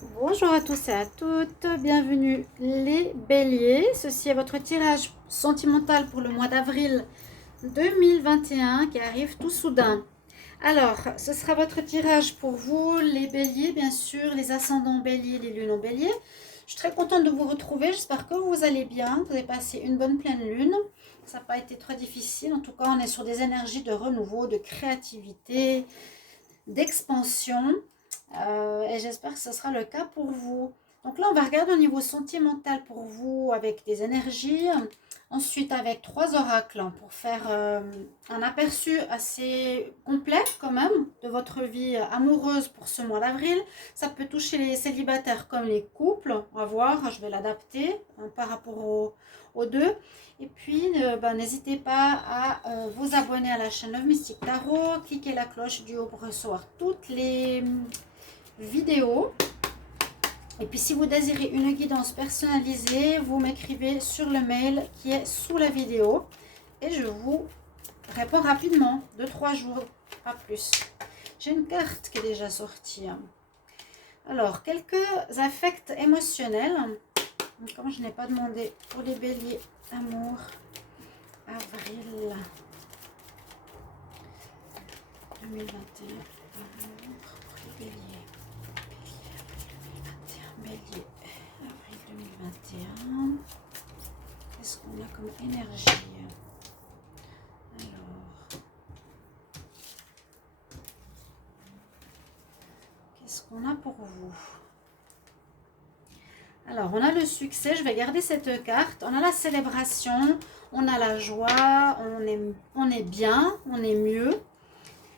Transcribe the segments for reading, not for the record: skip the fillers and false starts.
Bonjour à tous et à toutes, bienvenue les béliers. Ceci est votre tirage sentimental pour le mois d'avril 2021 qui arrive tout soudain. Alors, ce sera votre tirage pour vous, les béliers, bien sûr, les ascendants béliers, les lunes en bélier. Je suis très contente de vous retrouver, j'espère que vous allez bien, vous avez passé une bonne pleine lune. Ça n'a pas été très difficile, en tout cas on est sur des énergies de renouveau, de créativité, d'expansion. Et j'espère que ce sera le cas pour vous. Donc là, on va regarder au niveau sentimental pour vous avec des énergies. Ensuite, avec 3 oracles pour faire un aperçu assez complet quand même de votre vie amoureuse pour ce mois d'avril. Ça peut toucher les célibataires comme les couples. On va voir, je vais l'adapter par rapport aux deux. Et puis, n'hésitez pas à vous abonner à la chaîne Love Mystic Tarot. Cliquez la cloche du haut pour recevoir toutes les vidéos. Et puis si vous désirez une guidance personnalisée, vous m'écrivez sur le mail qui est sous la vidéo et je vous réponds rapidement, 2-3 jours, pas plus. J'ai une carte qui est déjà sortie. Alors, quelques affects émotionnels. Comme je n'ai pas demandé pour les béliers, amour, avril 2021, amour pour les béliers. Bélier, avril 2021. Qu'est-ce qu'on a comme énergie? Alors, qu'est-ce qu'on a pour vous? Alors, on a le succès, je vais garder cette carte. On a la célébration, on a la joie, on est bien, on est mieux.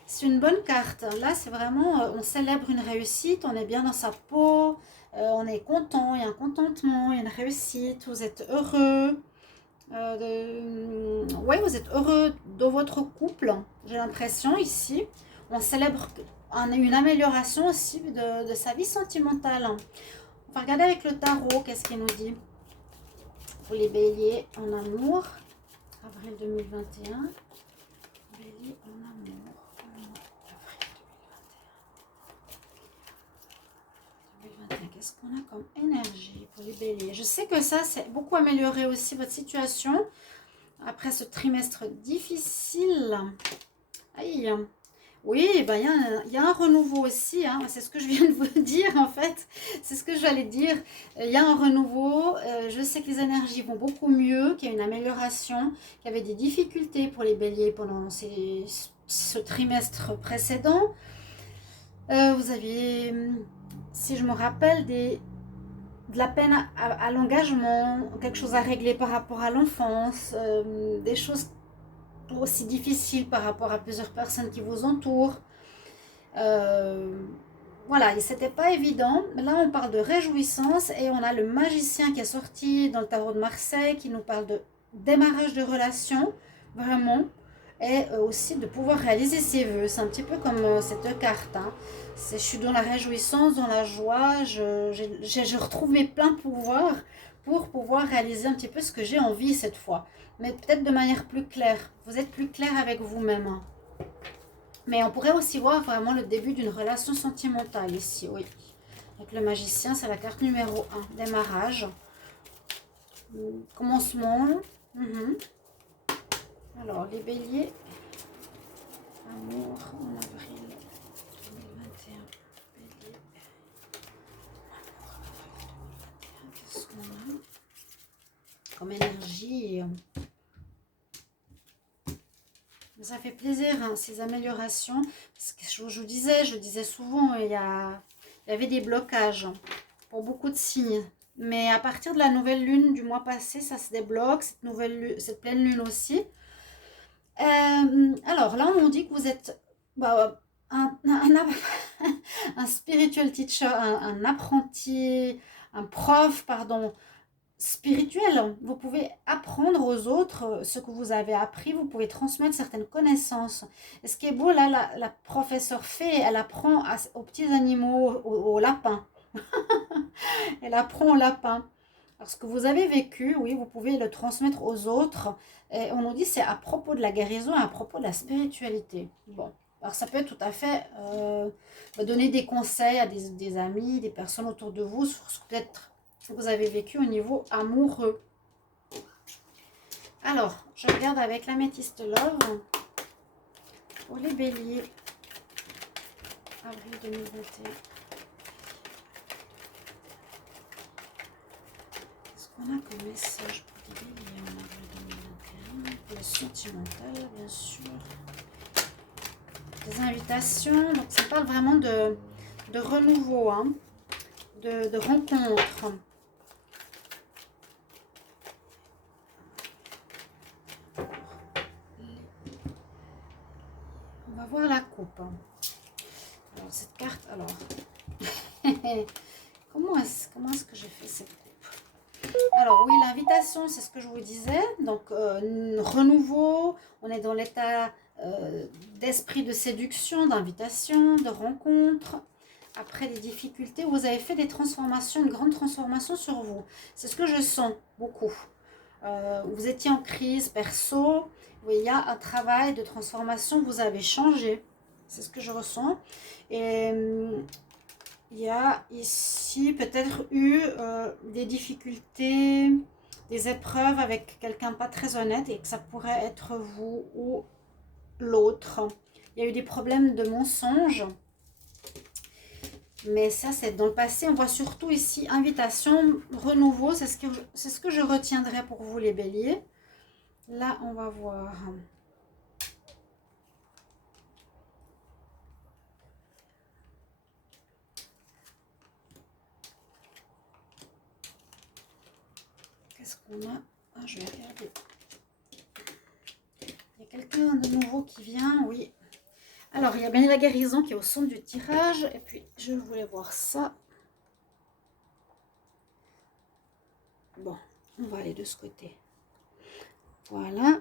C'est une bonne carte. Là, c'est vraiment, on célèbre une réussite, on est bien dans sa peau, on est content, il y a un contentement, il y a une réussite, vous êtes heureux. Oui, vous êtes heureux de votre couple, j'ai l'impression ici. On célèbre une amélioration aussi de sa vie sentimentale. On va regarder avec le tarot, qu'est-ce qu'il nous dit pour les béliers en amour, avril 2021. Bélier en amour, avril 2021. Qu'est-ce qu'on a comme énergie pour les béliers? Je sais que ça, c'est beaucoup amélioré aussi votre situation après ce trimestre difficile. Aïe. Oui, ben, il y a un renouveau aussi, hein. C'est ce que je viens de vous dire en fait, c'est ce que j'allais dire. Il y a un renouveau, je sais que les énergies vont beaucoup mieux, qu'il y a une amélioration, qu'il y avait des difficultés pour les béliers pendant ce trimestre précédent. Vous aviez, si je me rappelle, de la peine à l'engagement, quelque chose à régler par rapport à l'enfance, des choses aussi difficiles par rapport à plusieurs personnes qui vous entourent. Euh, voilà, et c'était pas évident. Là, on parle de réjouissance et on a le magicien qui est sorti dans le tarot de Marseille qui nous parle de démarrage de relation, vraiment, et aussi de pouvoir réaliser ses vœux. C'est un petit peu comme cette carte. Hein. Je suis dans la réjouissance, dans la joie, je retrouve mes pleins pouvoirs pour pouvoir réaliser un petit peu ce que j'ai envie cette fois. Mais peut-être de manière plus claire. Vous êtes plus clair avec vous-même. Hein. Mais on pourrait aussi voir vraiment le début d'une relation sentimentale ici, oui. Avec le magicien, c'est la carte numéro 1, démarrage. Commencement. Alors, les béliers. Amour en avril 2021. Bélier. Amour en avril 2021. Qu'est-ce qu'on a comme énergie? Ça fait plaisir, hein, ces améliorations. Parce que je vous disais, je disais souvent, il y avait des blocages pour beaucoup de signes. Mais à partir de la nouvelle lune du mois passé, ça se débloque, cette pleine lune aussi. Alors là, on dit que vous êtes un spiritual teacher, un apprenti, un prof, pardon, spirituel. Vous pouvez apprendre aux autres ce que vous avez appris, vous pouvez transmettre certaines connaissances. Et ce qui est beau, là, la professeure fée, elle apprend aux petits animaux, aux lapins. Elle apprend aux lapins. Alors, ce que vous avez vécu, oui, vous pouvez le transmettre aux autres. Et on nous dit c'est à propos de la guérison, à propos de la spiritualité. Bon. Alors ça peut être tout à fait donner des conseils à des amis, des personnes autour de vous sur ce que peut-être vous avez vécu au niveau amoureux. Alors, je regarde avec l'améthyste Love pour les béliers, avril 2021. Qu'est-ce qu'on a comme message pour les béliers en avril 2021? Pour le sentimental, bien sûr. Des invitations, donc ça parle vraiment de renouveau, hein, de rencontre. On va voir la coupe. Alors cette carte, alors comment est-ce que j'ai fait cette coupe? Alors oui, l'invitation, c'est ce que je vous disais. Donc renouveau, on est dans l'état d'esprit de séduction, d'invitation, de rencontre. Après des difficultés, vous avez fait des transformations, une grande transformation sur vous. C'est ce que je sens beaucoup. Vous étiez en crise perso, il y a un travail de transformation, vous avez changé. C'est ce que je ressens. Et il y a ici peut-être eu des difficultés, des épreuves avec quelqu'un pas très honnête et que ça pourrait être vous ou l'autre. Il y a eu des problèmes de mensonges. Mais ça, c'est dans le passé. On voit surtout ici invitation, renouveau. C'est ce que je retiendrai pour vous, les béliers. Là, on va voir. Qu'est-ce qu'on a? Ah, je vais regarder. Il y a quelqu'un de nouveau qui vient, oui. Alors, il y a bien la guérison qui est au centre du tirage. Et puis, je voulais voir ça. Bon, on va aller de ce côté. Voilà.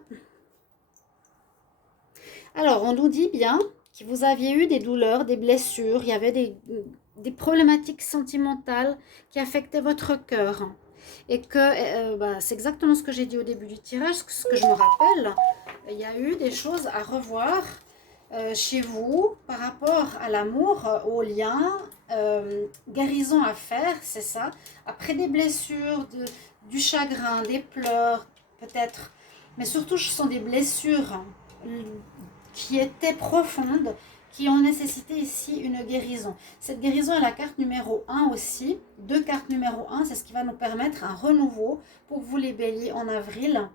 Alors, on nous dit bien que vous aviez eu des douleurs, des blessures. Il y avait des problématiques sentimentales qui affectaient votre cœur. Et que c'est exactement ce que j'ai dit au début du tirage, ce que je me rappelle. Il y a eu des choses à revoir chez vous par rapport à l'amour, au lien, guérison à faire, c'est ça. Après des blessures, du chagrin, des pleurs, peut-être. Mais surtout, ce sont des blessures qui étaient profondes, qui ont nécessité ici une guérison. Cette guérison est la carte numéro 1 aussi. 2 cartes numéro 1, c'est ce qui va nous permettre un renouveau pour vous les béliers en avril.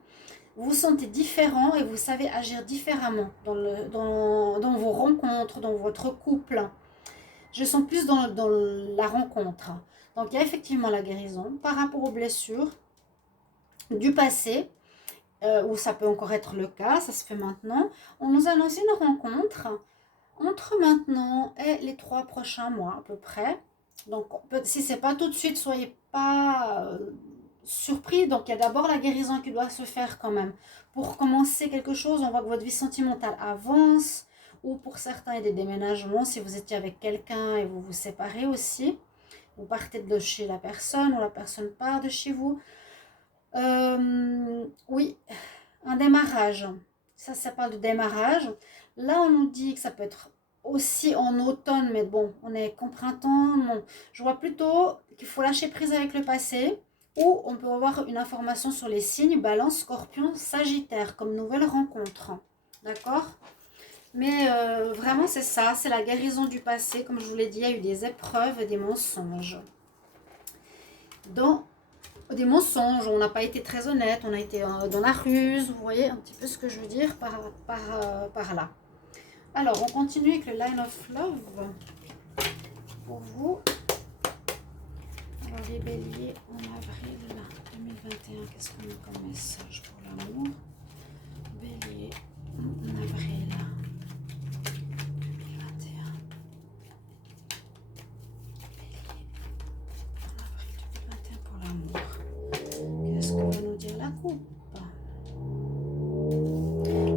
Vous vous sentez différent et vous savez agir différemment dans vos rencontres, dans votre couple. Je sens plus dans la rencontre. Donc il y a effectivement la guérison par rapport aux blessures du passé, où ça peut encore être le cas, ça se fait maintenant. On nous annonce une rencontre entre maintenant et les 3 prochains mois à peu près. Donc si ce n'est pas tout de suite, soyez pas surpris. Donc il y a d'abord la guérison qui doit se faire quand même. Pour commencer quelque chose, on voit que votre vie sentimentale avance, ou pour certains il y a des déménagements, si vous étiez avec quelqu'un et vous vous séparez aussi. Vous partez de chez la personne ou la personne part de chez vous. Oui, un démarrage. Ça parle de démarrage. Là, on nous dit que ça peut être aussi en automne, mais bon, on est qu'en printemps. Non. Je vois plutôt qu'il faut lâcher prise avec le passé, ou on peut avoir une information sur les signes Balance, Scorpion, Sagittaire, comme nouvelle rencontre. D'accord? Mais vraiment, c'est ça, c'est la guérison du passé. Comme je vous l'ai dit, il y a eu des épreuves et des mensonges. Des mensonges, on n'a pas été très honnête, on a été dans la ruse, vous voyez un petit peu ce que je veux dire par là. Alors, on continue avec le Line of Love pour vous. Alors, les béliers en avril 2021, qu'est-ce qu'on a comme message pour l'amour? Bélier en avril 2021. Bélier en avril 2021 pour l'amour. Qu'est-ce que va nous dire la coupe?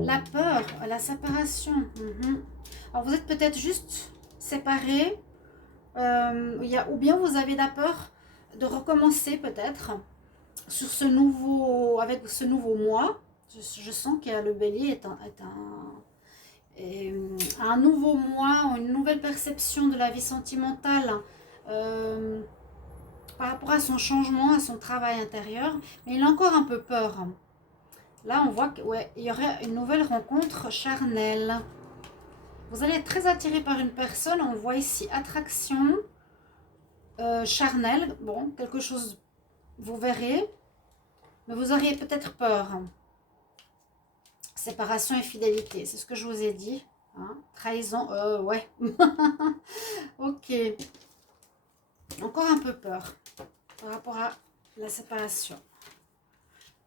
La peur, la séparation. Alors vous êtes peut-être juste séparés, ou bien vous avez la peur de recommencer peut-être sur avec ce nouveau mois. Je sens que le bélier un nouveau moi, une nouvelle perception de la vie sentimentale euh, par rapport à son changement, à son travail intérieur. Mais il a encore un peu peur. Là, on voit qu'il ouais, y aurait une nouvelle rencontre charnelle. Vous allez être très attiré par une personne. On voit ici attraction charnelle. Bon, quelque chose, vous verrez. Mais vous auriez peut-être peur. Séparation et fidélité, c'est ce que je vous ai dit. Hein. Trahison, ouais. Ok. Encore un peu peur par rapport à la séparation.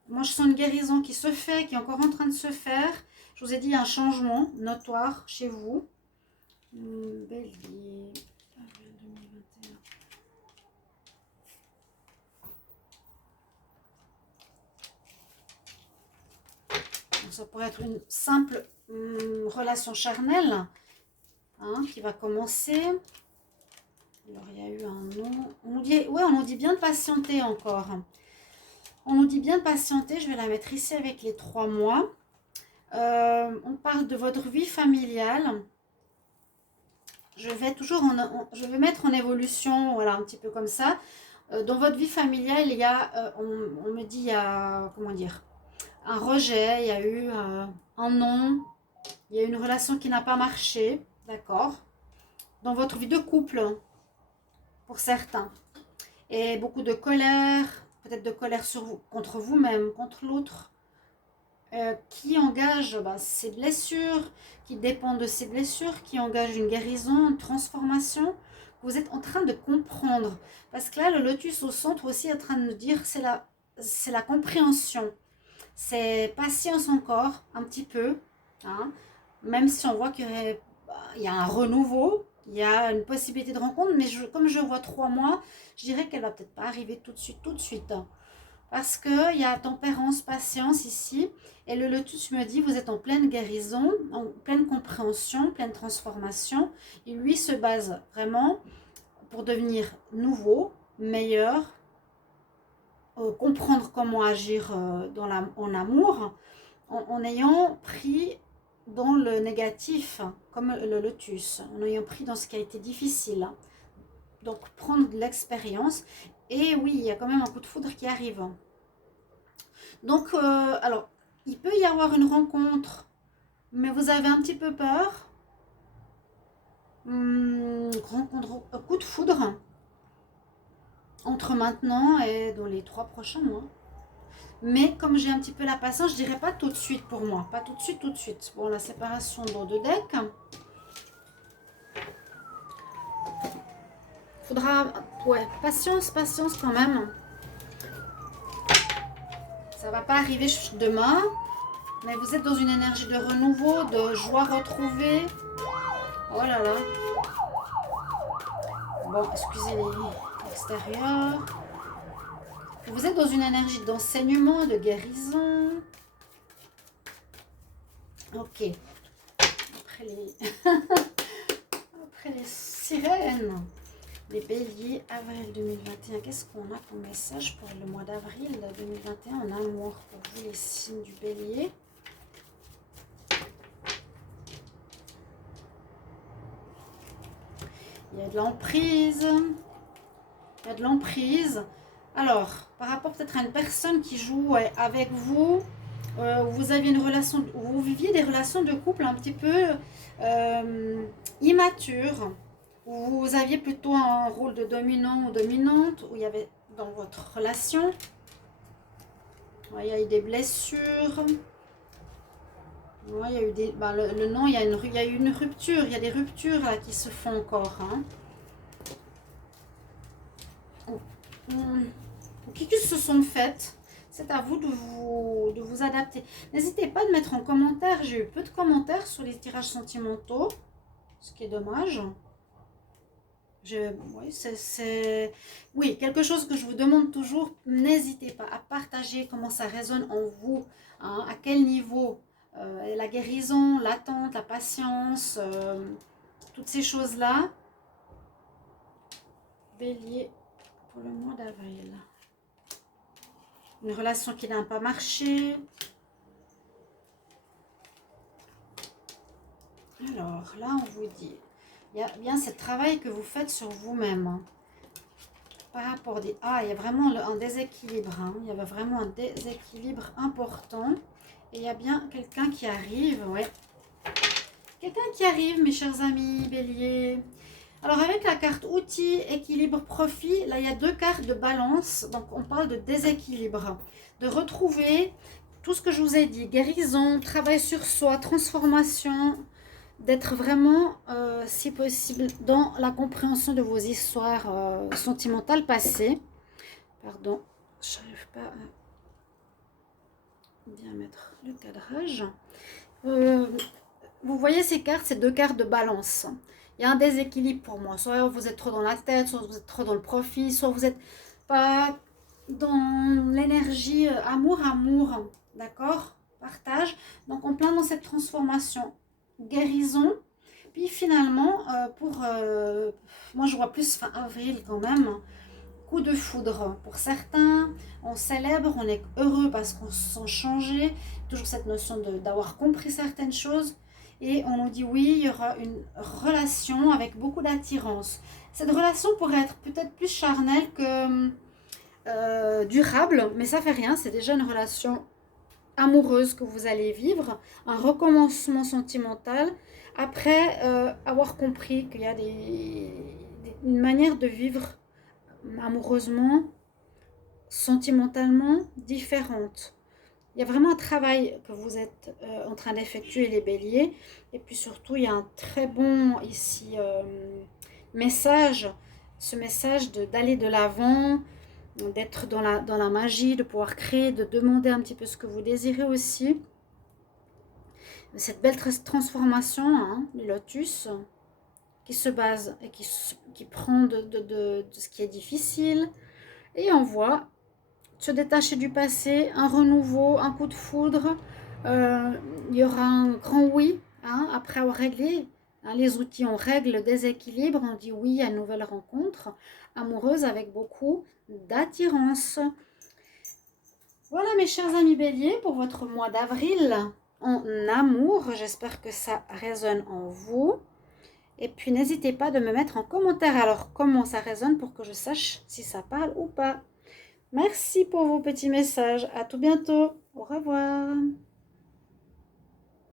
Moi, je sens une guérison qui se fait, qui est encore en train de se faire. Je vous ai dit, il y a un changement notoire chez vous. Bélier. Avril 2021. Donc, ça pourrait être une simple relation charnelle hein, qui va commencer. Alors, il y a eu un nom. On nous dit, ouais, on nous dit bien de patienter encore. On nous dit bien de patienter. Je vais la mettre ici avec les 3 mois. On parle de votre vie familiale. Je vais mettre en évolution, voilà, un petit peu comme ça. Dans votre vie familiale, il y a, on me dit, il y a, comment dire, un rejet, il y a eu un non, il y a eu une relation qui n'a pas marché, d'accord. Dans votre vie de couple, pour certains. Et beaucoup de colère, peut-être de colère sur vous, contre vous-même, contre l'autre. Qui engage ses blessures, qui dépend de ces blessures, qui engage une guérison, une transformation. Vous êtes en train de comprendre. Parce que là, le lotus au centre aussi est en train de nous dire c'est la compréhension. C'est patience encore, un petit peu. Hein, même si on voit qu'il y a un renouveau, il y a une possibilité de rencontre. Mais comme je vois 3 mois, je dirais qu'elle va peut-être pas arriver tout de suite. Parce qu'il y a tempérance, patience ici. Et le lotus me dit, vous êtes en pleine guérison, en pleine compréhension, pleine transformation. Et lui se base vraiment pour devenir nouveau, meilleur, comprendre comment agir en amour, en ayant pris dans le négatif, comme le lotus, en ayant pris dans ce qui a été difficile. Donc prendre de l'expérience. Et oui, il y a quand même un coup de foudre qui arrive. Donc, alors, il peut y avoir une rencontre, mais vous avez un petit peu peur. Rencontre, coup de foudre entre maintenant et dans les 3 prochains mois. Mais comme j'ai un petit peu la patience, je dirais pas tout de suite pour moi. Pas tout de suite, tout de suite. Bon, la séparation dans 2 decks. Faudra, ouais, patience quand même. Ça va pas arriver demain. Mais vous êtes dans une énergie de renouveau, de joie retrouvée. Oh là là. Bon, excusez l'extérieur. Vous êtes dans une énergie d'enseignement, de guérison. Ok. Après les sirènes, les béliers, avril 2021. Qu'est-ce qu'on a comme message pour le mois d'avril 2021 en amour pour vous, les signes du bélier? Il y a de l'emprise. Il y a de l'emprise. Alors, par rapport peut-être à une personne qui joue avec vous, vous aviez une relation, vous viviez des relations de couple un petit peu immatures, où vous aviez plutôt un rôle de dominant ou dominante, où il y avait dans votre relation, il y a eu des blessures. Ouais, il y a eu des, le nom, il y a eu une rupture, il y a des ruptures là qui se font encore. Hein. Qui se sont faites. C'est à vous de vous adapter. N'hésitez pas de mettre en commentaire. J'ai eu peu de commentaires sur les tirages sentimentaux, ce qui est dommage. Oui, quelque chose que je vous demande toujours. N'hésitez pas à partager comment ça résonne en vous, hein, à quel niveau. La guérison, l'attente, la patience, toutes ces choses-là. Bélier pour le mois d'avril. Une relation qui n'a pas marché. Alors là, on vous dit, il y a bien ce travail que vous faites sur vous-même. Hein. Par rapport des... Ah, il y a vraiment un déséquilibre. Hein. Il y avait vraiment un déséquilibre important. Et il y a bien quelqu'un qui arrive, ouais. Quelqu'un qui arrive, mes chers amis, bélier. Alors, avec la carte outils, équilibre, profit, là, il y a deux cartes de balance. Donc, on parle de déséquilibre. De retrouver tout ce que je vous ai dit. Guérison, travail sur soi, transformation. D'être vraiment, si possible, dans la compréhension de vos histoires sentimentales passées. Pardon, je n'arrive pas à bien mettre le cadrage. Vous voyez ces cartes, c'est deux cartes de balance. Il y a un déséquilibre pour moi. Soit vous êtes trop dans la tête, soit vous êtes trop dans le profit, soit vous n'êtes pas dans l'énergie amour, d'accord? Partage. Donc, en plein dans cette transformation. Guérison. Puis finalement, moi je vois plus fin avril quand même, coup de foudre. Pour certains, on célèbre, on est heureux parce qu'on se sent changé. Toujours cette notion d'avoir compris certaines choses. Et on nous dit oui, il y aura une relation avec beaucoup d'attirance. Cette relation pourrait être peut-être plus charnelle que durable, mais ça fait rien, c'est déjà une relation amoureuse que vous allez vivre, un recommencement sentimental, après avoir compris qu'il y a une manière de vivre amoureusement, sentimentalement différente. Il y a vraiment un travail que vous êtes en train d'effectuer, les béliers. Et puis surtout, il y a un très bon ici message, ce message d'aller de l'avant, d'être dans la magie, de pouvoir créer, de demander un petit peu ce que vous désirez aussi. Cette belle transformation, hein, du lotus, qui se base et qui prend de ce qui est difficile. Et on voit se détacher du passé, un renouveau, un coup de foudre. Il y aura un grand oui, hein, après avoir réglé. Hein, les outils, on règle le déséquilibre, on dit oui à une nouvelle rencontre amoureuse avec beaucoup d'attirance. Voilà mes chers amis béliers pour votre mois d'avril en amour. J'espère que ça résonne en vous. Et puis n'hésitez pas de me mettre en commentaire alors comment ça résonne pour que je sache si ça parle ou pas. Merci pour vos petits messages. À tout bientôt. Au revoir.